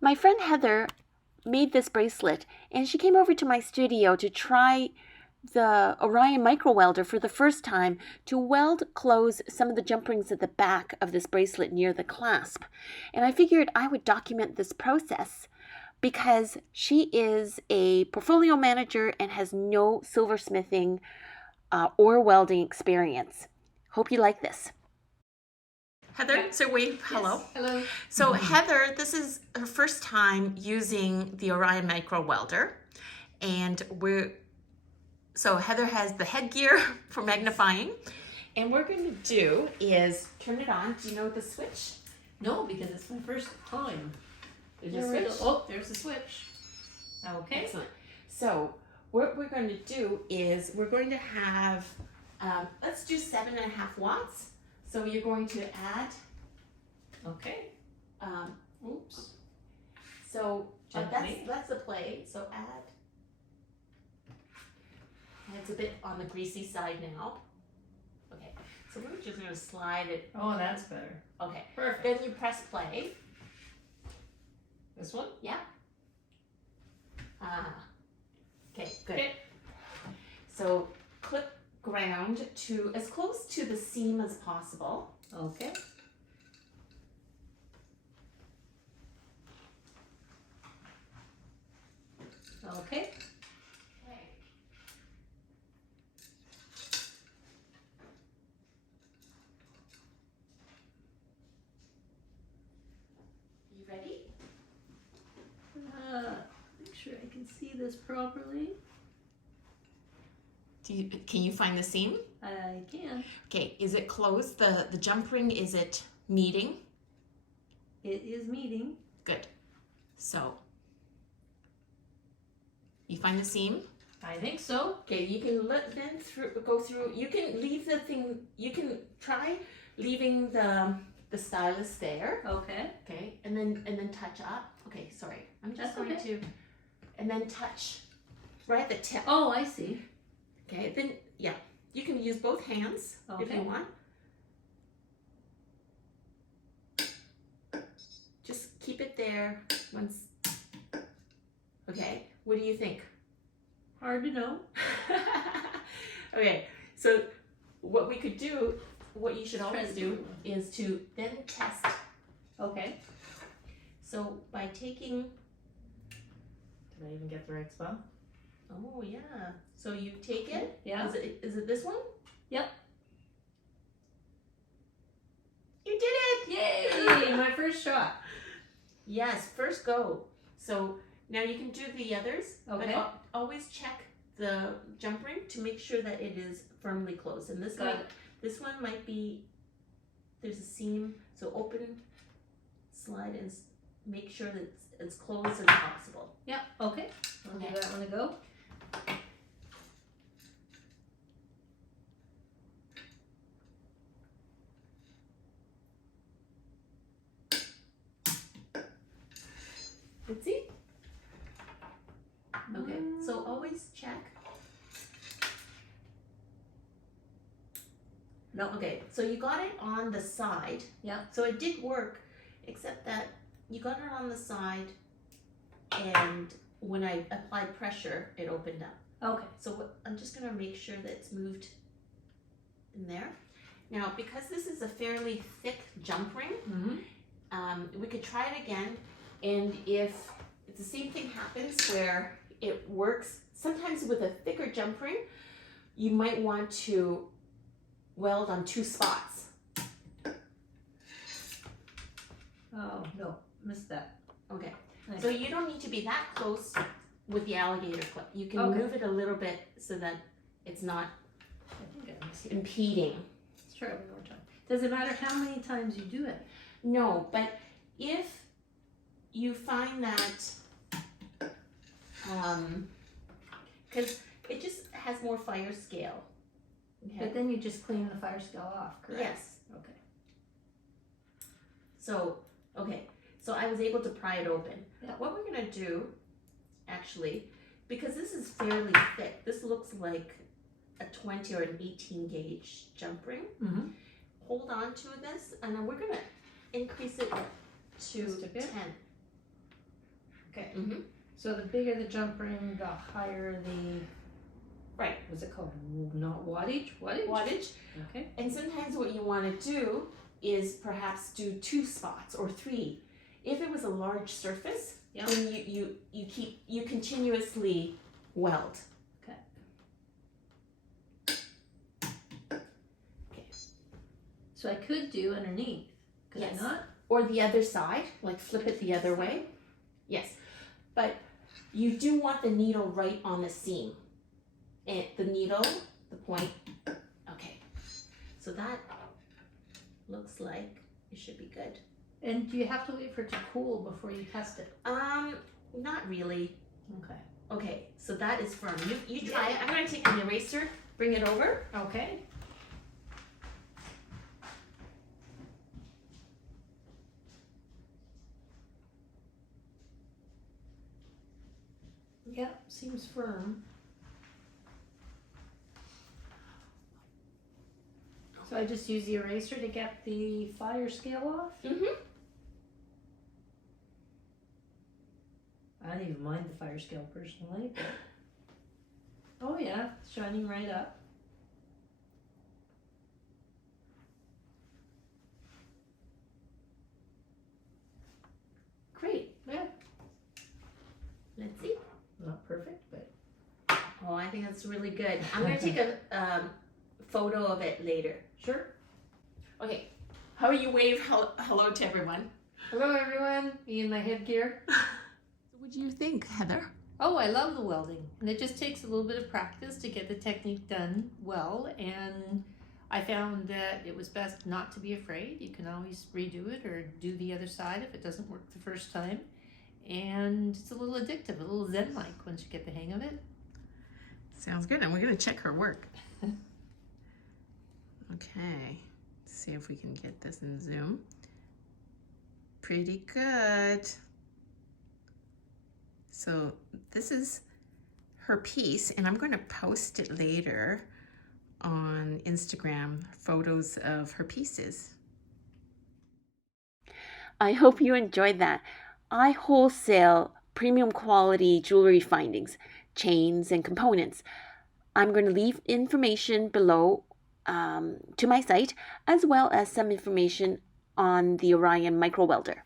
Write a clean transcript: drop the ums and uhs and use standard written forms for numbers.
My friend Heather made this bracelet, and she came over to my studio to try the Orion Micro Welder for the first time to weld close some of the jump rings at the back of this bracelet near the clasp. And I figured I would document this process because she is a portfolio manager and has no silversmithing or welding experience. Hope you like this. Heather, so wave, hello. Yes, hello. So Heather, this is her first time using the Orion Micro Welder, and so Heather has the headgear for magnifying, and what we're going to do is turn it on. Do you know the switch? No, because it's my first time. There's a switch. Oh, there's the switch. Okay. Excellent. So what we're going to do is we're going to have, let's do 7.5 watts. So you're going to add. Okay. Oops. So that's the play. So add. It's a bit on the greasy side now. Okay. So we're just going to slide it. Oh, that's better. Okay. Perfect. Then you press play. This one? Yeah. Okay, good. Okay. So clip ground to as close to the seam as possible. Okay. Okay. You ready? Make sure I can see this properly. Can you find the seam? I can. Okay, is it closed? The jump ring, is it meeting? It is meeting. Good. So you find the seam? I think so. Okay, you can go through. You can leave the thing. You can try leaving the stylus there. Okay. Okay, and then touch up. Okay, sorry. I'm just That's going okay. to, and then touch right at the tip. Oh, I see. Okay, then yeah, you can use both hands if you Okay. want. Just keep it there once. Okay, what do you think? Hard to know. Okay, so what we could do, what you should always do, is to then test. Okay. So by taking, Did I even get the right spot? oh yeah, so you take it. Yeah. Is it this one? Yep. You did it! Yay! My first shot. Yes, first go. So now you can do the others, Okay. but always check the jump ring to make sure that it is firmly closed. And this one might be, there's a seam, so open, slide, and make sure that it's as close as possible. Yep. Okay. I'll give that one a go. Let's see. Okay, so always check. No, okay, so you got it on the side. Yeah. So it did work, except that you got it on the side, and when I applied pressure, it opened up. Okay. So I'm just gonna make sure that it's moved in there. Now, because this is a fairly thick jump ring, we could try it again, and if the same thing happens where it works, sometimes with a thicker jump ring, you might want to weld on 2 spots. Oh, no. Missed that. Okay, Nice. so you don't need to be that close with the alligator clip. You can Okay. move it a little bit so that it's not I think I missed it. impeding. Let's try it one more time. Does it matter how many times you do it? No, but if you find that, because it just has more fire scale. Okay. But then you just clean the fire scale off, correct? Yes. Okay. So, okay. So I was able to pry it open. Yeah. What we're gonna do, actually, because this is fairly thick, this looks like a 20 or an 18 gauge jump ring. Mm-hmm. Hold on to this, and then we're gonna increase it to Just a bit? 10. Okay. Mm-hmm. So the bigger the jump ring, the higher the, Right. what's it called? Not wattage? Wattage. Okay. And sometimes what you want to do is perhaps do 2 spots or 3. If it was a large surface, Yeah. then you continuously weld. Okay. Okay. So I could do underneath. Could Yes. I not? Or the other side, like flip it the other way. Yes. But you do want the needle right on the seam. And the needle, the point. Okay. So that looks like it should be good. And do you have to wait for it to cool before you test it? Not really. Okay. Okay, so that is firm. You try it. I'm gonna take an eraser, bring it over. Okay. Yeah, seems firm. So I just use the eraser to get the fire scale off? Mm-hmm. I don't even mind the fire scale personally. But... Oh yeah, it's shining right up. Great. Yeah, Let's see. not perfect, but Oh, I think that's really good. I'm gonna take a photo of it later. sure. Okay. How you wave hello to everyone? Hello everyone, me and my headgear. What do you think, Heather? Oh, I love the welding, and it just takes a little bit of practice to get the technique done well, and I found that it was best not to be afraid. You can always redo it or do the other side if it doesn't work the first time, and it's a little addictive, a little zen-like once you get the hang of it. Sounds good, and we're gonna check her work. Okay, let's see if we can get this in zoom. Pretty good. So this is her piece, and I'm going to post it later on Instagram, photos of her pieces. I hope you enjoyed that. I wholesale premium quality jewelry findings, chains, and components. I'm going to leave information below to my site, as well as some information on the Orion Micro Welder.